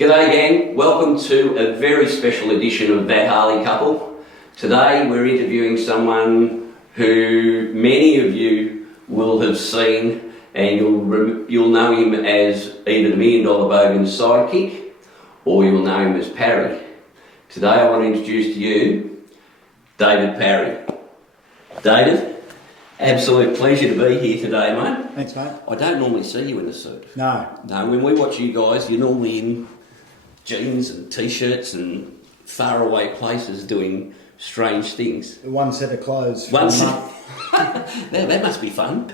G'day gang, welcome to a very special edition of That Harley Couple. Today we're interviewing someone who many of you will have seen, and you'll know him as either the Million Dollar Bogan Sidekick or you'll know him as Parry. Today I want to introduce to you David Parry. David, absolute pleasure to be here today, mate. Thanks, mate. I don't normally see you in a suit. No. No, when we watch you guys, you're normally in jeans and t-shirts and faraway places doing strange things. One set of clothes for One a set. month. That must be fun.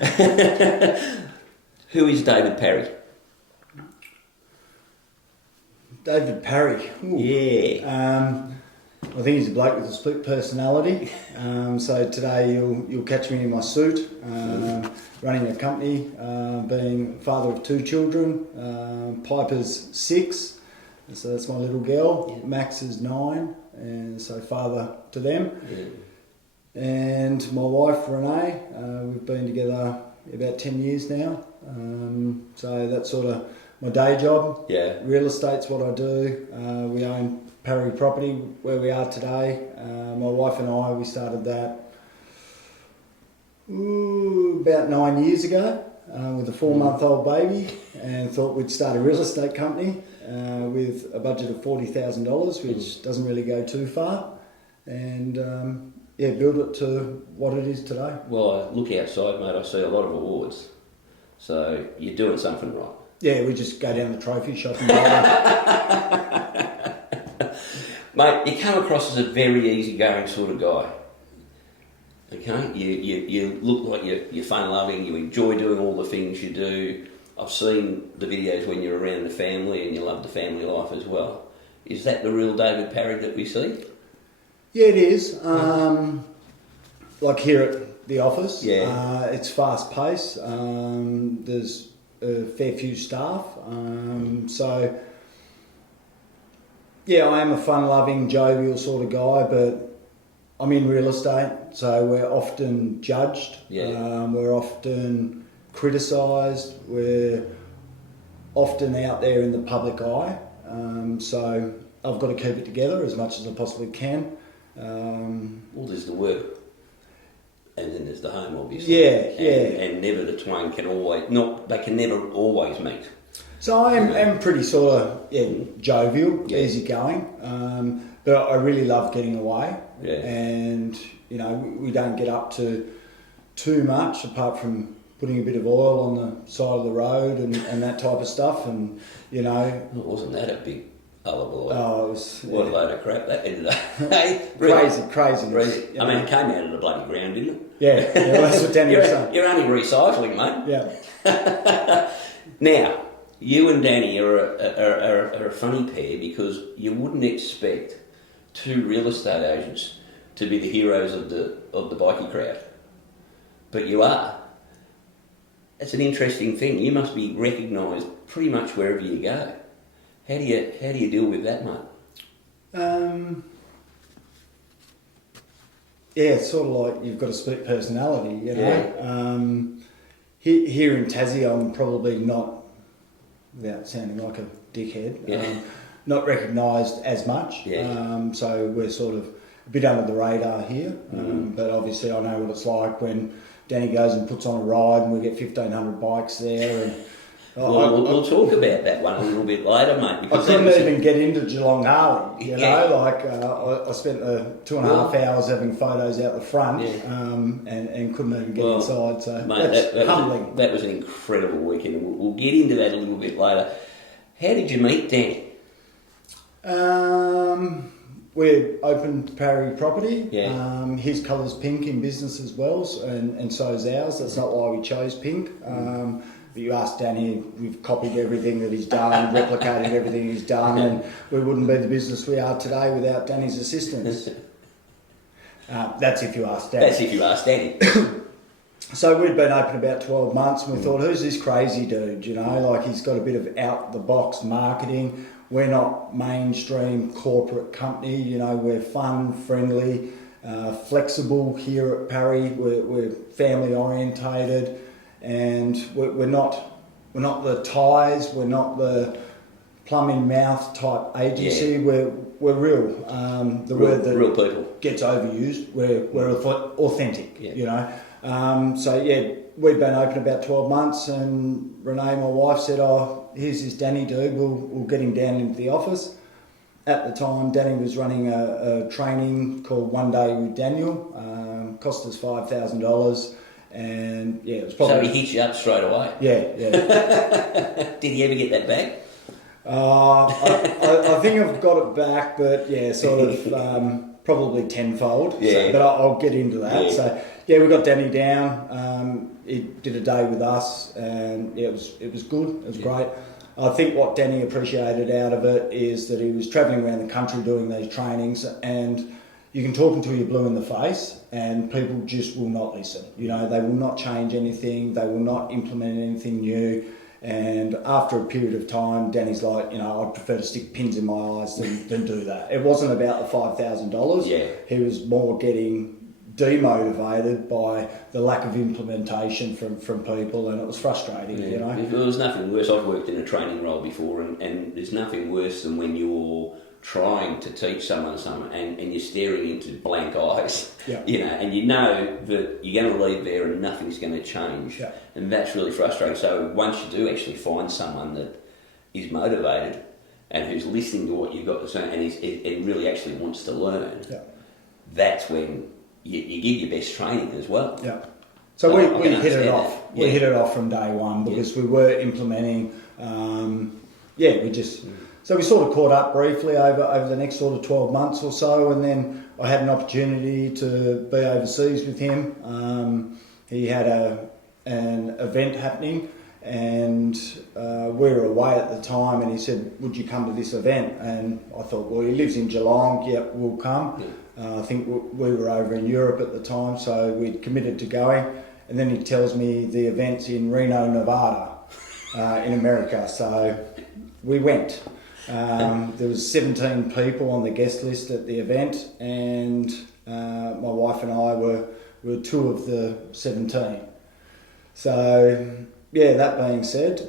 Who is David Parry? David Parry. Ooh. Yeah. I think he's a bloke with a split personality. So today you'll catch me in my suit, running a company, being father of 2 children. Piper's 6. So that's my little girl. Yeah. Max is 9, and so father to them. Yeah. And my wife Renee, we've been together about 10 years now. So that's sort of my day job. Yeah. Real estate's what I do. We own Parry property where we are today. My wife and I, we started that about 9 years ago with a 4-month-old baby, and thought we'd start a real estate company. With a budget of $40,000, which doesn't really go too far, and build it to what it is today. Well, I look outside, mate, I see a lot of awards. So you're doing something right. Yeah, we just go down the trophy shop and buy them. Mate, you come across as a very easygoing sort of guy. Okay, you look like you're fun-loving, you enjoy doing all the things you do. I've seen the videos when you're around the family and you love the family life as well. Is that the real David Parry that we see? Yeah, it is. Like here at the office, it's fast-paced. There's a fair few staff. So, yeah, I am a fun-loving, jovial sort of guy, but I'm in real estate, so we're often judged. Yeah. We're often criticised, we're often out there in the public eye, so I've got to keep it together as much as I possibly can. Well, there's the work, and then there's the home, obviously. And never the twain can never always meet. So I am pretty sort of jovial, easygoing, but I really love getting away, and we don't get up to too much apart from putting a bit of oil on the side of the road and that type of stuff, and wasn't that a big hullabaloo? Oh, it was. What a load of crap that ended up. Hey, crazy. I mean, it came out of the bloody ground, didn't it? Yeah, well, that's what Danny was saying. You're only recycling, mate. Yeah. Now, you and Danny are a funny pair, because you wouldn't expect 2 real estate agents to be the heroes of the bikie crowd, but you are. It's an interesting thing. You must be recognised pretty much wherever you go. How do you deal with that, mate? It's sort of like you've got a split personality, Here in Tassie, I'm probably not, without sounding like a dickhead, not recognised as much. So we're sort of a bit under the radar here. But obviously I know what it's like when Danny goes and puts on a ride and we get 1,500 bikes there. And we'll talk about that one a little bit later, mate. Because I couldn't even get into Geelong Harley, I spent the 2.5 hours having photos out the front and couldn't even get inside, so mate, that's humbling. That was an incredible weekend. We'll get into that a little bit later. How did you meet Danny? We opened Parry property. His colour's pink in business as well, and so is ours. That's not why we chose pink. But you ask Danny, we've copied everything that he's done, replicated everything he's done, and we wouldn't be the business we are today without Danny's assistance. That's if you ask Danny. So we'd been open about 12 months, and we thought, who's this crazy dude? He's got a bit of out-the-box marketing. We're not mainstream corporate company, we're fun, friendly, flexible here at Parry. We're family orientated, and we're not the ties, we're not the plumbing mouth type agency. We're real. The word that real people gets overused. We're authentic. You know. So yeah, we've been open about 12 months, and Renee, my wife, said, "Oh, here's this Danny dude. We'll get him down into the office." At the time, Danny was running a training called One Day with Daniel. Cost us $5,000, and yeah, it was probably. So he hit you up straight away. Yeah. Did he ever get that back? I think I've got it back, but yeah, sort of probably tenfold. Yeah. So, but I'll get into that. Yeah. So yeah, we got Danny down. He did a day with us, and yeah, it was good. It was great. I think what Danny appreciated out of it is that he was travelling around the country doing these trainings, and you can talk until you're blue in the face, and people just will not listen. You know, they will not change anything. They will not implement anything new. And after a period of time, Danny's like, you know, I'd prefer to stick pins in my eyes than do that. It wasn't about the $5,000. Yeah. He was more getting demotivated by the lack of implementation from people, and it was frustrating, you know. There was nothing worse. I've worked in a training role before, and there's nothing worse than when you're trying to teach someone something and you're staring into blank eyes, you know, and you know that you're going to leave there and nothing's going to change, and that's really frustrating. So once you do actually find someone that is motivated and who's listening to what you've got to say and really actually wants to learn, that's when you give your best training as well. Yeah. So we hit it off. Yeah. We hit it off from day one because we were implementing. So we sort of caught up briefly over the next sort of 12 months or so, and then I had an opportunity to be overseas with him. He had an event happening, and we were away at the time, and he said, "Would you come to this event?" And I thought, well, he lives in Geelong, we'll come. I think we were over in Europe at the time, so we'd committed to going. And then he tells me the event's in Reno, Nevada, in America. So we went. There was 17 people on the guest list at the event, and my wife and I were 2 of the 17. So yeah, that being said,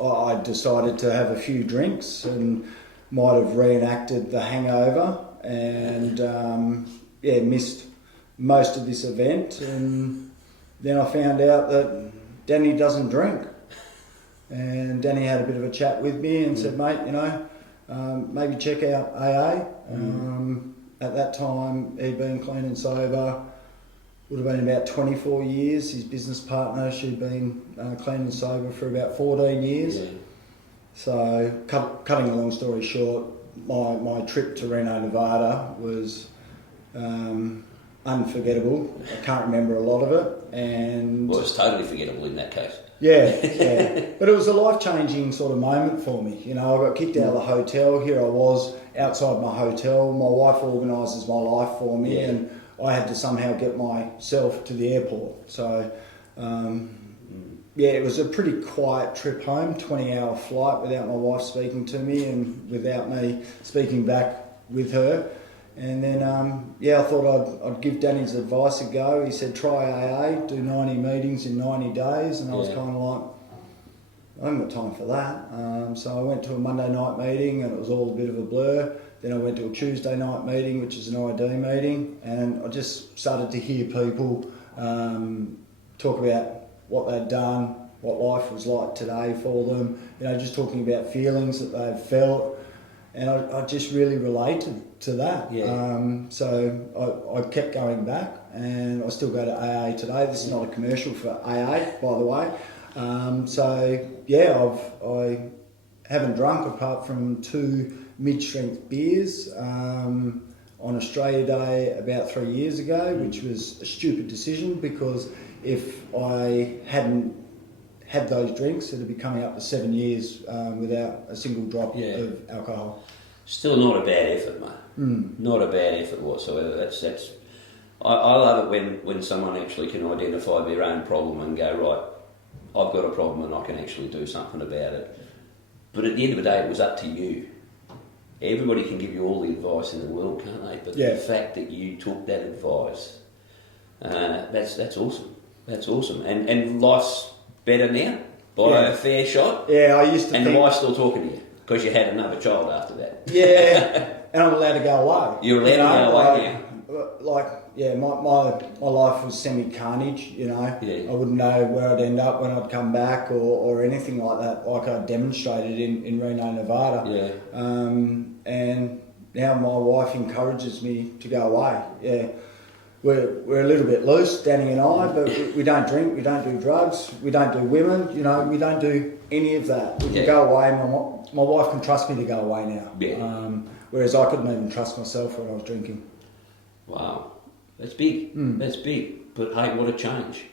I decided to have a few drinks and might have reenacted the hangover, and missed most of this event. And then I found out that Danny doesn't drink. And Danny had a bit of a chat with me and said, "Mate, you know, maybe check out AA." At that time, he'd been clean and sober, would have been about 24 years. His business partner, she'd been clean and sober for about 14 years. Yeah. So, cutting a long story short, my trip to Reno, Nevada was unforgettable. I can't remember a lot of it. And well, it's totally forgettable in that case. Yeah. But it was a life-changing sort of moment for me. You know, I got kicked out of the hotel. Here I was outside my hotel. My wife organises my life for me, and I had to somehow get myself to the airport. So, it was a pretty quiet trip home, 20-hour flight without my wife speaking to me and without me speaking back with her. And then, I thought I'd give Danny's advice a go. He said, try AA, do 90 meetings in 90 days. And I was kind of like, I haven't got time for that. So I went to a Monday night meeting, and it was all a bit of a blur. Then I went to a Tuesday night meeting, which is an ID meeting. And I just started to hear people talk about what they'd done, what life was like today for them. You know, just talking about feelings that they've felt. And I just really related to that. So I kept going back, and I still go to AA today. This is not a commercial for AA, by the way. I haven't drunk apart from 2 mid-strength beers on Australia Day about 3 years ago, which was a stupid decision, because if I hadn't had those drinks, it'd be coming up to 7 years without a single drop of alcohol. Still not a bad effort, mate. Not a bad effort whatsoever. That's. I love it when someone actually can identify their own problem and go, right, I've got a problem and I can actually do something about it. But at the end of the day, it was up to you. Everybody can give you all the advice in the world, can't they? But the fact that you took that advice, that's awesome. That's awesome. And life's better now by a fair shot. Yeah, I used to think... And the wife's still talking to you. Because you had another child after that. Yeah, and I'm allowed to go away. You're allowed to go away now. My life was semi-carnage, you know. Yeah. I wouldn't know where I'd end up when I'd come back or anything like that, like I demonstrated in Reno, Nevada. Yeah. And now my wife encourages me to go away. Yeah. We're a little bit loose, Danny and I, but we don't drink, we don't do drugs, we don't do women, you know, we don't do any of that. We can go away, my wife can trust me to go away now. Yeah. Whereas I couldn't even trust myself when I was drinking. Wow. That's big. That's big. But hey, what a change.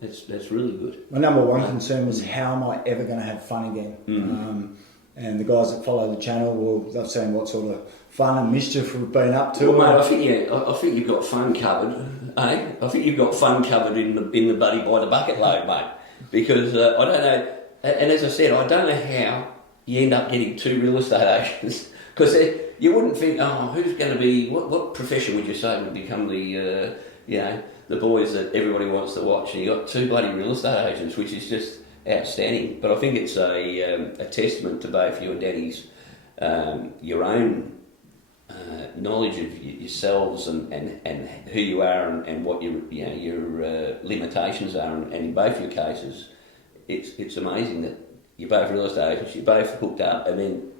That's really good. My number one concern was how am I ever going to have fun again? And the guys that follow the channel, well, they've seen what sort of fun and mischief we've been up to. Well, mate, I think you've got fun covered, eh? I think you've got fun covered in the buddy by the bucket load, mate. Because I don't know, and as I said, I don't know how you end up getting 2 real estate agents. Because you wouldn't think, oh, who's going to be, what profession would you say would become the, the boys that everybody wants to watch? And you got 2 bloody real estate agents, which is just outstanding. But I think it's a testament to both you and Danny's your own knowledge of yourselves and who you are and what your limitations are. And in both your cases, it's amazing that you're both real estate agents, you're both hooked up, and then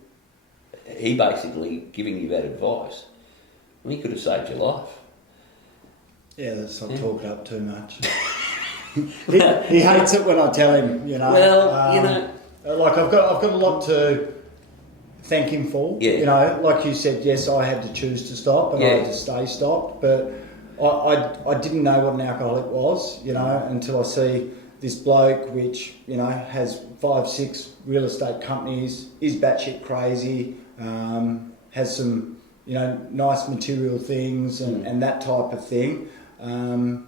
he basically giving you that advice. I mean, he could have saved your life. Yeah, that's not talking up too much. he hates it when I tell him, you know. Well, like I've got a lot to thank him for. Yeah. You know, like you said, yes, I had to choose to stop and I had to stay stopped, but I didn't know what an alcoholic was, you know, until I see this bloke which, you know, has 5, 6 real estate companies, is batshit crazy, has some, you know, nice material things and that type of thing. I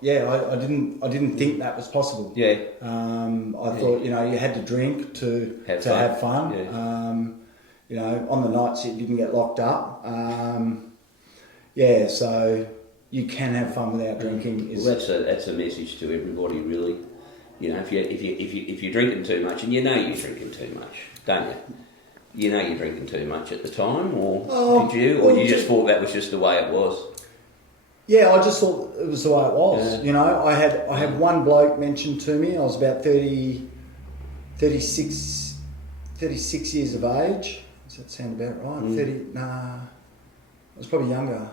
didn't think that was possible. Yeah. I thought, you know, you had to drink to have fun. Yeah. You know, on the nights you didn't get locked up. So you can have fun without drinking. Well, that's a message to everybody, really. You know, if you're drinking too much, and you know you're drinking too much, don't you? You know you're drinking too much at the time, or did you? Or you just thought that was just the way it was? Yeah, I just thought it was the way it was. Yeah. You know, I had one bloke mention to me, I was about 36 years of age. Does that sound about right? I was probably younger.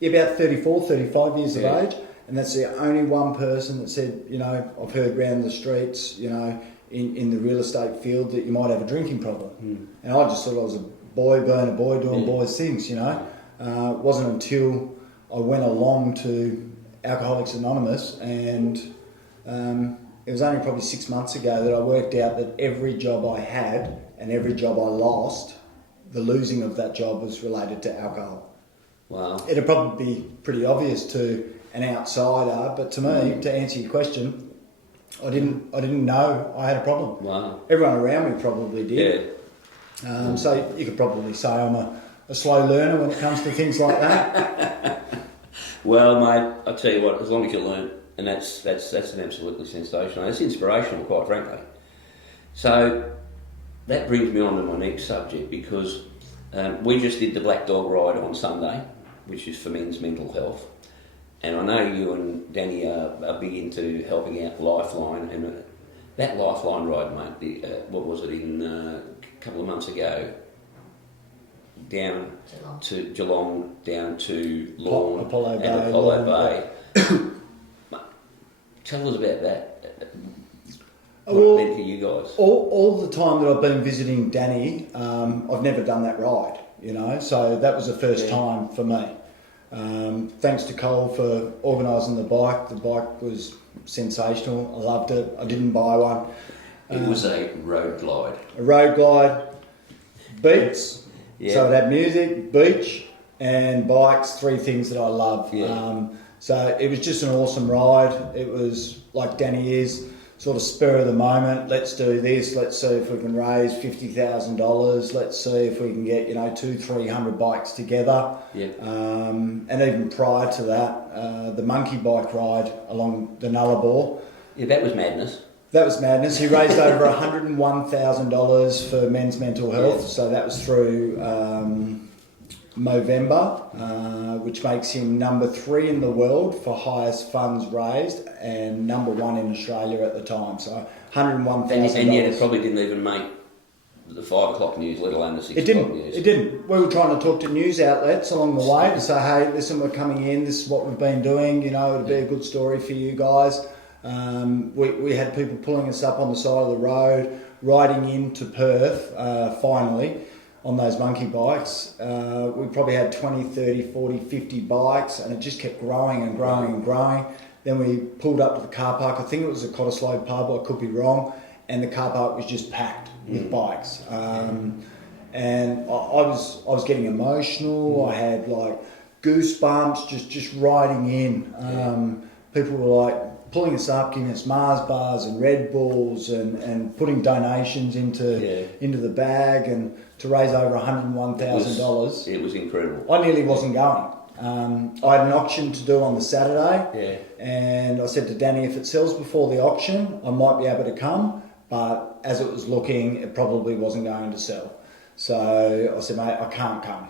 Yeah, about 34, 35 years of age. And that's the only one person that said, you know, I've heard round the streets, you know, in the real estate field that you might have a drinking problem. And I just thought I was a boy being a boy doing boys things, you know. It wasn't until I went along to Alcoholics Anonymous, and it was only probably 6 months ago that I worked out that every job I had and every job I lost, the losing of that job was related to alcohol. Wow. It'd probably be pretty obvious to an outsider, but to me, to answer your question, I didn't know I had a problem. Wow. Everyone around me probably did. Yeah. So you could probably say I'm a slow learner when it comes to things like that. Well, mate, I'll tell you what, as long as you learn, and that's an absolutely sensational. It's inspirational, quite frankly. So that brings me on to my next subject, because we just did the Black Dog Ride on Sunday, which is for men's mental health. And I know you and Danny are big into helping out Lifeline, and that Lifeline ride, mate, what was it, a couple of months ago, down to Geelong, down to Lorne, Apollo Bay. Tell us about that. What it meant for you guys. All the time that I've been visiting Danny, I've never done that ride, you know, so that was the first time for me. Thanks to Cole for organising the bike. The bike was sensational. I loved it. I didn't buy one. It was a road glide. A road glide, beats. Yeah. So it had music, beach, and bikes. 3 things that I love. Yeah. So it was just an awesome ride. It was like Danny is, sort of spur of the moment. Let's do this. Let's see if we can raise $50,000. Let's see if we can get 200-300 bikes together. Yeah. And even prior to that, the monkey bike ride along the Nullarbor. Yeah, that was madness. That was madness. He raised over $101,000 for men's mental health. So that was through Movember, which makes him number 3 in the world for highest funds raised and number 1 in Australia at the time. So $101,000. And yet it probably didn't even make the 5 o'clock news, let alone the 6 o'clock news. It didn't. We were trying to talk to news outlets along the way to say, hey, listen, we're coming in, this is what we've been doing, you know, it'd be a good story for you guys. We had people pulling us up on the side of the road, riding into Perth, finally, on those monkey bikes. We probably had 20, 30, 40, 50 bikes, and it just kept growing and growing and growing. Then we pulled up to the car park. I think it was a Cottesloe pub, I could be wrong, and the car park was just packed with bikes. And I was getting emotional. I had like goosebumps just riding in. People were like pulling us up, giving us Mars bars and Red Bulls and putting donations into the bag, and to raise over $101,000. It was incredible. I nearly wasn't going. I had an auction to do on the Saturday, and I said to Danny, if it sells before the auction, I might be able to come, but as it was looking, it probably wasn't going to sell. So I said, mate, I can't come.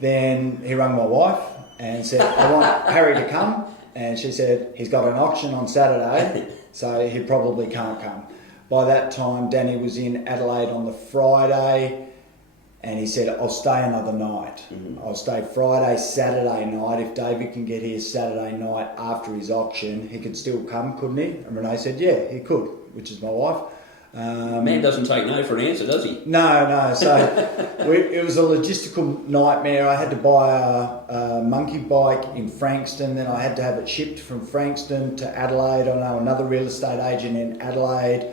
Then he rang my wife and said, I want Harry to come. And she said, he's got an auction on Saturday, so he probably can't come. By that time, Danny was in Adelaide on the Friday, and he said, I'll stay another night. I'll stay Friday, Saturday night. If David can get here Saturday night after his auction, he could still come, couldn't he? And Renee said, yeah, he could, which is my wife. Man doesn't take no for an answer, does he? No. So it was a logistical nightmare. I had to buy a monkey bike in Frankston, then I had to have it shipped from Frankston to Adelaide. I know another real estate agent in Adelaide,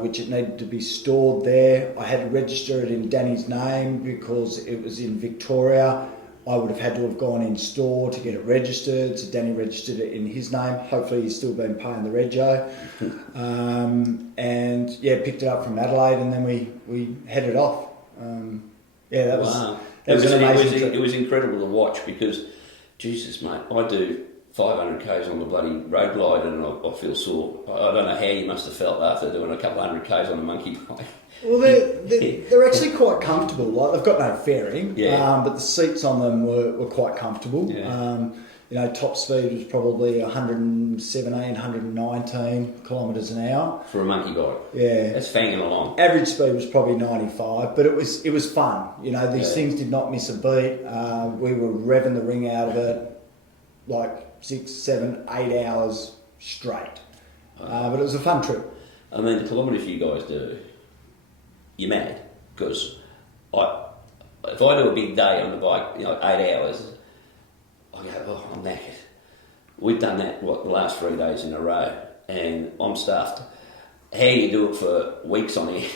which it needed to be stored there. I had to register it in Danny's name because it was in Victoria. I would have had to have gone in store to get it registered, so Danny registered it in his name. Hopefully he's still been paying the rego. And picked it up from Adelaide, and then we headed off. That was an amazing trip. It was incredible to watch because, Jesus mate, I do 500 k's on the bloody road glide and I feel sore. I don't know how you must have felt after doing a couple 100 k's on a monkey bike. Well, they're actually quite comfortable. Like, they've got no fairing, but the seats on them were quite comfortable. Top speed was probably 117, 119 kilometres an hour. For a monkey bike. Yeah. That's fanging along. Average speed was probably 95, but it was fun. You know, these things did not miss a beat. We were revving the ring out of it like 6, 7, 8 hours straight. But it was a fun trip. I mean, the kilometres you guys do, you're mad, because if I do a big day on the bike, 8 hours, I go, I'm knackered. We've done that, the last 3 days in a row, and I'm stuffed. How you do it for weeks on end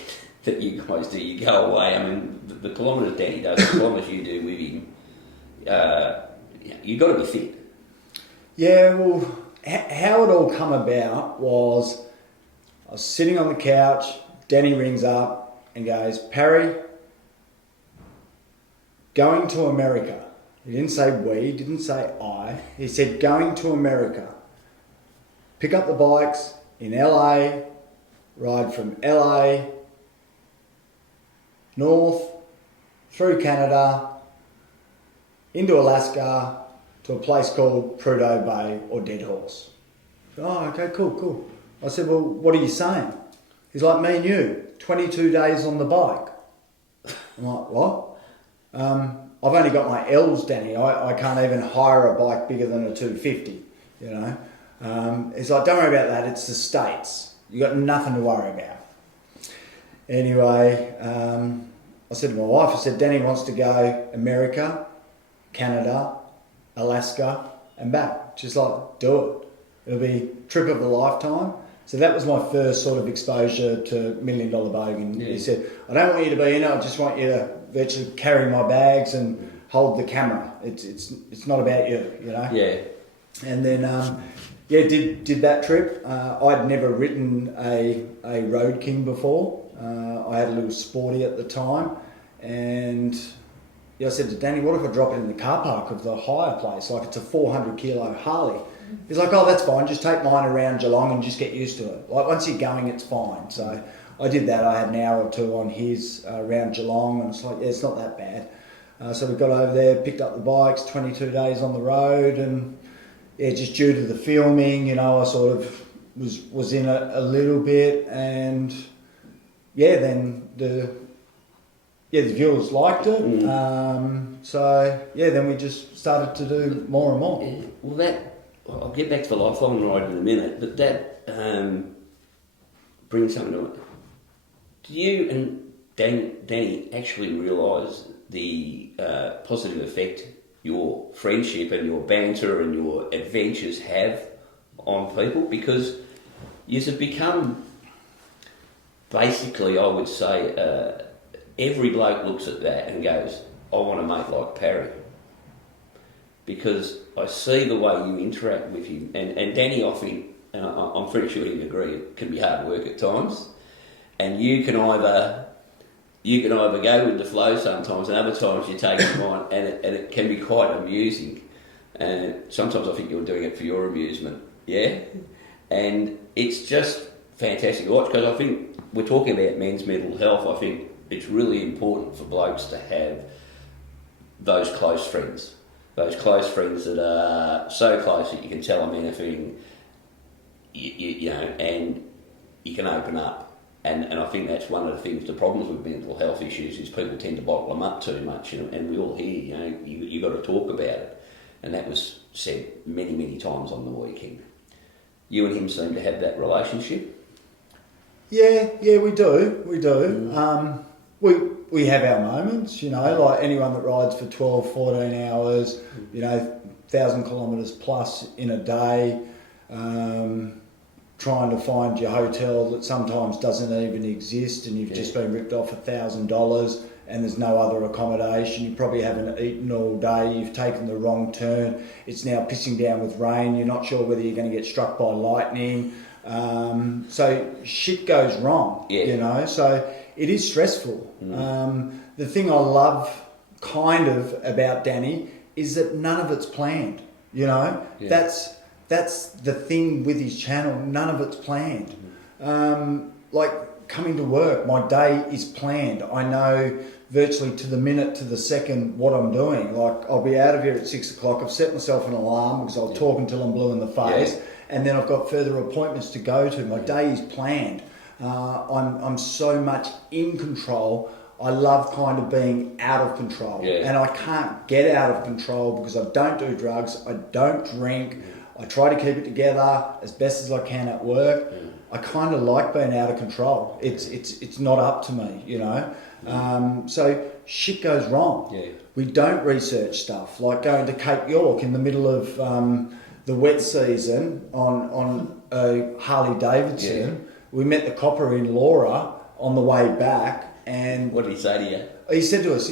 that you guys do, you go away. I mean, the kilometres Danny does, the kilometres you do with him, you've got to be fit. Yeah, well, how it all come about was I was sitting on the couch, Danny rings up and goes, Parry, going to America. He didn't say we, didn't say I. He said going to America. Pick up the bikes in LA, ride from LA, north, through Canada, into Alaska, to a place called Prudhoe Bay or Dead Horse. Oh, okay, cool. I said, well, what are you saying? He's like, me and you, 22 days on the bike. I'm like, what? I've only got my L's, Danny. I can't even hire a bike bigger than a 250, He's like, don't worry about that, it's the States. You got nothing to worry about. Anyway, I said to my wife, I said, Danny wants to go America, Canada, Alaska and back. She's like, do it. It'll be trip of a lifetime. So that was my first sort of exposure to Million Dollar Bogan. He said, I don't want you to be in it, I just want you to virtually carry my bags and hold the camera. It's not about you, Yeah. And then, did that trip. I'd never ridden a Road King before. I had a little Sporty at the time, and I said to Danny, what if I drop it in the car park of the hire place? Like, it's a 400 kilo Harley. He's like, oh, that's fine, just take mine around Geelong and just get used to it. Like, once you're going, it's fine. So I did that. I had an hour or two on his around Geelong, and it's like, yeah, it's not that bad. So we got over there, picked up the bikes, 22 days on the road, and yeah, just due to the filming, you know, I sort of was in it a little bit, and yeah, then the viewers liked it. So yeah, then we just started to do more and more. Yeah. Well, I'll get back to the Lifeline ride in a minute, but that brings something to it. Do you and Danny actually realise the positive effect your friendship and your banter and your adventures have on people? Because you've become, basically, I would say, every bloke looks at that and goes, I want to make like Parry. Because I see the way you interact with him, and Danny often, and I'm pretty sure he'd agree, it can be hard work at times, and you can either go with the flow sometimes, and other times you take it on, and it can be quite amusing. And sometimes I think you're doing it for your amusement, yeah? And it's just fantastic to watch, because I think we're talking about men's mental health. I think it's really important for blokes to have those close friends that are so close that you can tell them anything, you know, and you can open up. And I think that's one of the things, the problems with mental health issues is people tend to bottle them up too much, and we all hear, you know, you got to talk about it. And that was said many, many times on the weekend. You and him seem to have that relationship. Yeah, we do. We have our moments, you know, like anyone that rides for 12, 14 hours, you know, 1,000 kilometres plus in a day, trying to find your hotel that sometimes doesn't even exist, and you've just been ripped off $1,000 and there's no other accommodation. You probably haven't eaten all day, you've taken the wrong turn, it's now pissing down with rain, you're not sure whether you're going to get struck by lightning. So shit goes wrong, you know, so it is stressful. The thing I love kind of about Danny is that none of it's planned, you know. That's the thing with his channel, none of it's planned. Like coming to work, my day is planned. I know virtually to the minute, to the second what I'm doing. Like I'll be out of here at 6 o'clock, I've set myself an alarm because I'll talk until I'm blue in the face, and then I've got further appointments to go to. My day is planned. I'm so much in control. I love kind of being out of control, and I can't get out of control because I don't do drugs, I don't drink, I try to keep it together as best as I can at work. I kind of like being out of control. It's not up to me, you know. So shit goes wrong. We don't research stuff, like going to Cape York in the middle of the wet season on a Harley Davidson. We met the copper in Laura on the way back, and what did he say to you? He said to us,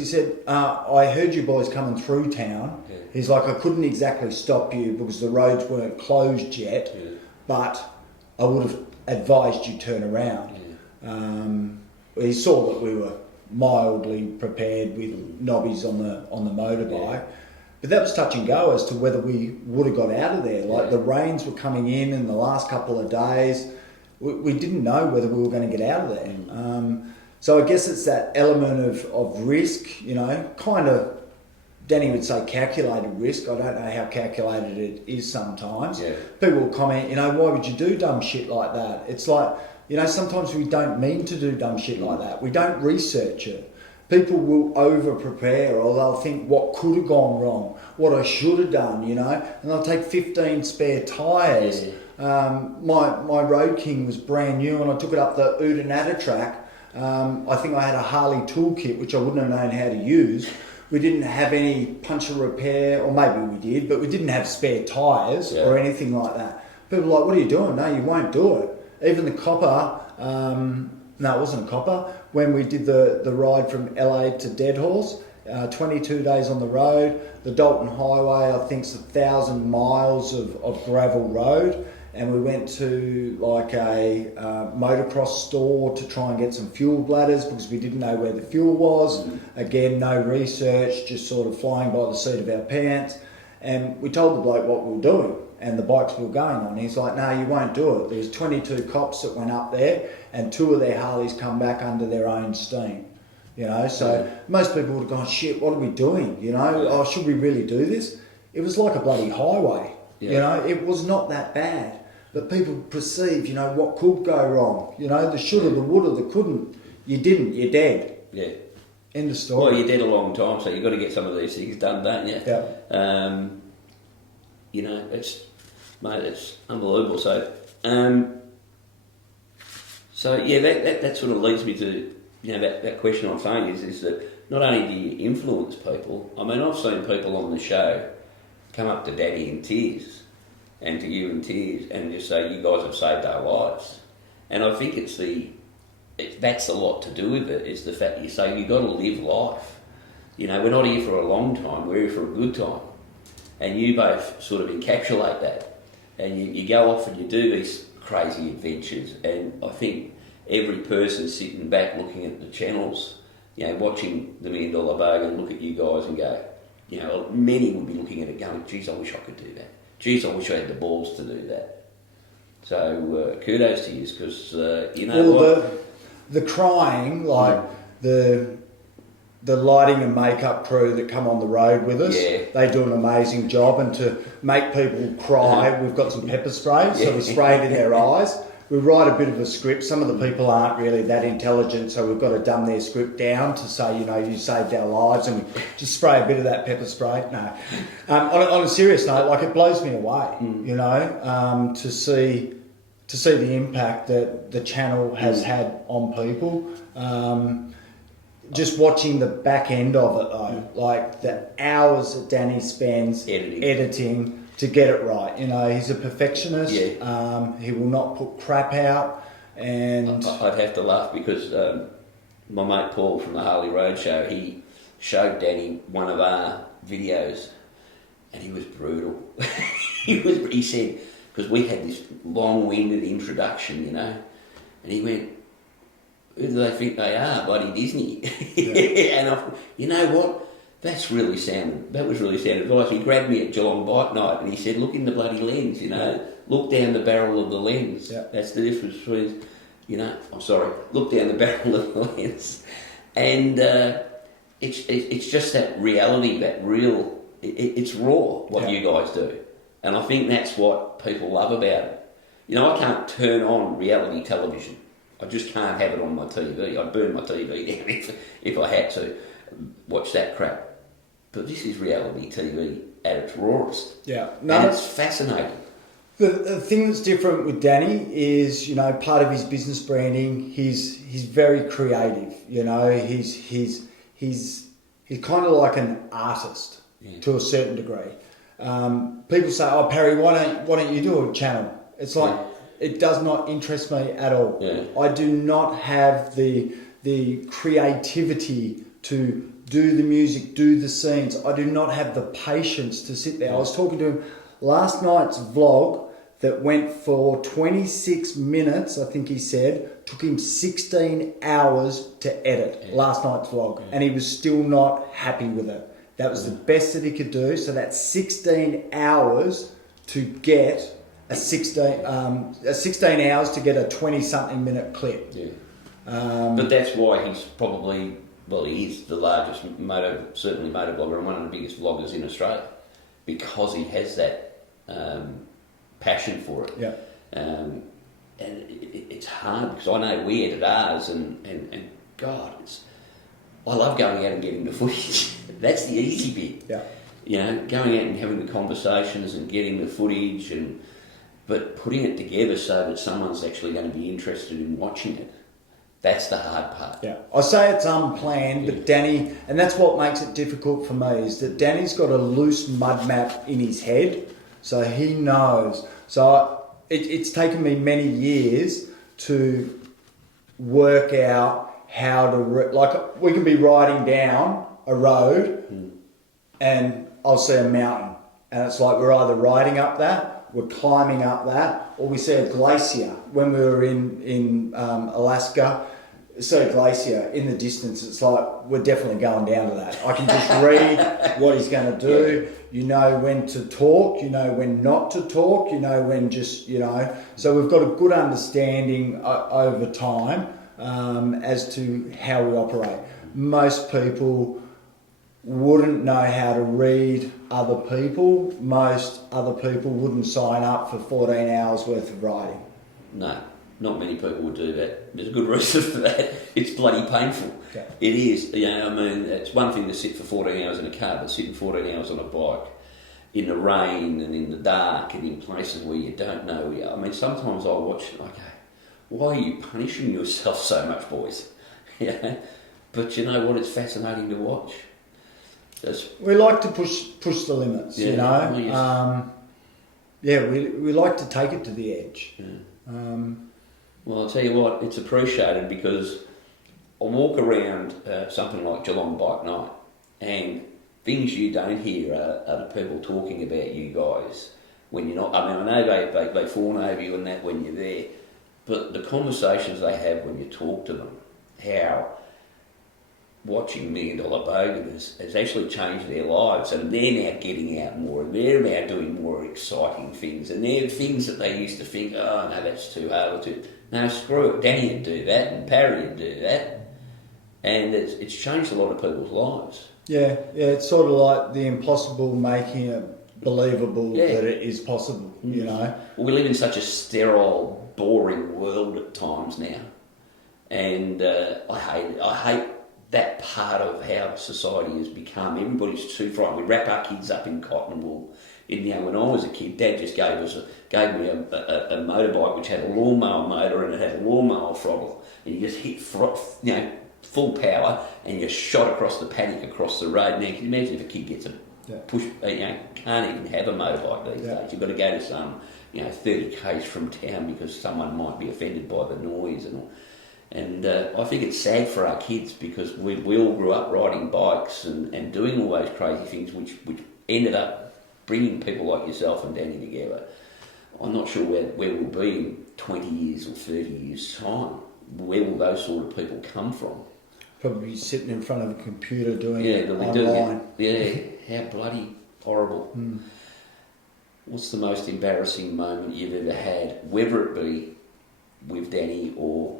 I heard you boys coming through town. He's like, I couldn't exactly stop you because the roads weren't closed yet, but I would have advised you turn around. He saw that we were mildly prepared with knobbies on the motorbike. But that was touch and go as to whether we would have got out of there. Like the rains were coming in the last couple of days. We didn't know whether we were going to get out of there. So I guess it's that element of risk, you know, kind of, Danny would say calculated risk. I don't know how calculated it is sometimes. People will comment, you know, why would you do dumb shit like that? It's like, you know, sometimes we don't mean to do dumb shit like that. We don't research it. People will over-prepare, or they'll think what could have gone wrong, what I should have done, you know, and they'll take 15 spare tyres. My Road King was brand new, and I took it up the Udanata track. I think I had a Harley toolkit, which I wouldn't have known how to use. We didn't have any puncture repair, or maybe we did, but we didn't have spare tyres or anything like that. People were like, what are you doing? No, you won't do it. Even the copper, no, it wasn't a copper, when we did the ride from LA to Deadhorse, 22 days on the road, the Dalton Highway, I think it's 1,000 miles of gravel road. And we went to like a motocross store to try and get some fuel bladders because we didn't know where the fuel was. Again, no research, just sort of flying by the seat of our pants. And we told the bloke what we were doing. and the bikes we were going on. He's like, no, you won't do it. There's 22 cops that went up there, and 2 of their Harleys come back under their own steam. You know, so most people would have gone, shit, what are we doing? You know, oh, should we really do this? It was like a bloody highway. You know, it was not that bad. But people perceive, you know, what could go wrong. You know, the shoulda, the woulda, the couldn't. You didn't, you're dead. Yeah. End of story. Well, you're dead a long time, so you've got to get some of these things done, don't you? Yeah. You know, it's unbelievable. So, that sort of leads me to, you know, that question I'm saying is that not only do you influence people, I mean, I've seen people on the show come up to Daddy in tears and to you in tears and just say, you guys have saved our lives. And I think that's a lot to do with it, is the fact that you say you've got to live life. You know, we're not here for a long time, we're here for a good time. And you both sort of encapsulate that. And you go off and you do these crazy adventures. And I think every person sitting back looking at the channels, you know, watching the Million Dollar Bogan, look at you guys and go, you know, many would be looking at it going, geez, I wish I could do that. Geez, I wish I had the balls to do that. So kudos to you, because, you know... Well, the crying, like the lighting and makeup crew that come on the road with us, they do an amazing job. And to make people cry, we've got some pepper spray, so we spray it in their eyes. We write a bit of a script. Some of the people aren't really that intelligent, so we've got to dumb their script down to say, you know, you saved our lives, and we just spray a bit of that pepper spray. No. On a serious note, like, it blows me away, you know, to see the impact that the channel has had on people. Just watching the back end of it though, like the hours that Danny spends editing to get it right. You know, he's a perfectionist. He will not put crap out. And I'd have to laugh because my mate Paul from the Harley Roadshow, he showed Danny one of our videos, and he was brutal. He said, because we had this long-winded introduction, you know, and he went, who do they think they are? Bloody Disney. And you know what? That was really sound advice. He grabbed me at Geelong Bike Night and he said, look in the bloody lens, you know, look down the barrel of the lens. That's the difference between, you know, look down the barrel of the lens. And it's just that reality, that real, it's raw, what you guys do. And I think that's what people love about it. You know, I can't turn on reality television. I just can't have it on my TV. I'd burn my TV down if I had to watch that crap. But this is reality TV at its rawest. Yeah. No, and it's fascinating. The thing that's different with Danny is, you know, part of his business branding, he's very creative. You know, he's kind of like an artist to a certain degree. People say, "Oh, Parry, why don't you do a channel?" It's like it does not interest me at all. I do not have the creativity to do the music, do the scenes. I do not have the patience to sit there. I was talking to him last night's vlog that went for 26 minutes, I think he said, took him 16 hours to edit last night's vlog, and he was still not happy with it. That was the best that he could do. So that's 16 hours to get a 16 hours to get a 20-something minute clip. But that's why he's probably, well, he is the largest certainly motor blogger and one of the biggest vloggers in Australia, because he has that passion for it. And it's hard, because I know we edit ours, and God, I love going out and getting the footage. That's the easy bit. You know, going out and having the conversations and getting the footage, but putting it together so that someone's actually going to be interested in watching it. That's the hard part. I say it's unplanned, but Danny, and that's what makes it difficult for me, is that Danny's got a loose mud map in his head, so he knows. So it's taken me many years to work out how to, like, we can be riding down a road and I'll see a mountain, and it's like we're either riding up that, we're climbing up that, or we see a glacier. When we were in Alaska, so Glacier, in the distance, it's like, we're definitely going down to that. I can just read what he's going to do. You know when to talk, you know when not to talk, you know when just, you know. So we've got a good understanding over time as to how we operate. Most people wouldn't know how to read other people. Most other people wouldn't sign up for 14 hours worth of riding. No, not many people would do that. There's a good reason for that. It's bloody painful. Okay. It is. You know, I mean, it's one thing to sit for 14 hours in a car, but sitting 14 hours on a bike in the rain and in the dark and in places where you don't know where you are. I mean, sometimes I watch it like, hey, why are you punishing yourself so much, boys? Yeah. But you know what? It's fascinating to watch. We like to push the limits, you know. We like to take it to the edge. Yeah. Well, I'll tell you what, it's appreciated because I walk around something like Geelong Bike Night, and things you don't hear are the people talking about you guys when you're not. I mean, I know they fawn over you and that when you're there, but the conversations they have when you talk to them, how watching Million Dollar Bogan has actually changed their lives, and they're now getting out more, and they're now doing more exciting things, and they're things that they used to think, oh no, that's too hard to do. No, screw it, Danny would do that, and Parry would do that, and it's changed a lot of people's lives. Yeah, it's sort of like the impossible making it believable that it is possible, you know. Well, we live in such a sterile, boring world at times now, and I hate that part of how society has become. Everybody's too frightened. We wrap our kids up in cotton wool. And, you know, when I was a kid, Dad just gave me a motorbike which had a lawnmower motor and it had a lawnmower throttle, and you just hit full power and you shot across the paddock across the road. Now, can you imagine if a kid gets a push? Can't even have a motorbike these days. You've got to go to some 30 k's from town because someone might be offended by the noise and all. And I think it's sad for our kids because we all grew up riding bikes and doing all those crazy things which ended up bringing people like yourself and Danny together. I'm not sure where we'll be in 20 years or 30 years' time. Where will those sort of people come from? Probably sitting in front of a computer doing it online. How bloody horrible. What's the most embarrassing moment you've ever had, whether it be with Danny or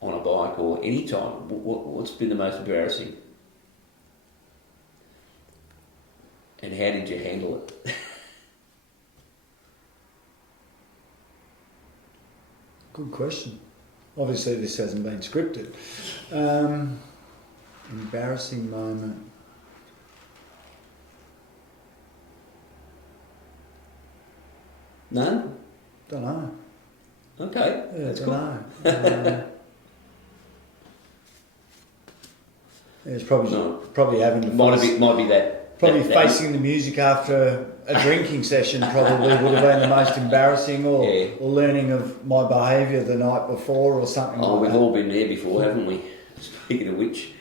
on a bike or any time? What's been the most embarrassing? And how did you handle it? Good question. Obviously this hasn't been scripted. Embarrassing moment. None? Don't know. Okay, Yeah, that's don't cool. know. It's probably having to might be that. Probably facing the music after a drinking session probably would have been the most embarrassing, or learning of my behaviour the night before or something like that. We've all been there before, haven't we? Speaking of which,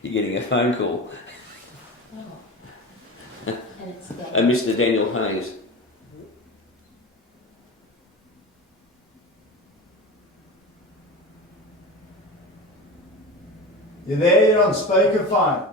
you're getting a phone call. And Mr. Daniel Hayes. You're there, you're on speakerphone.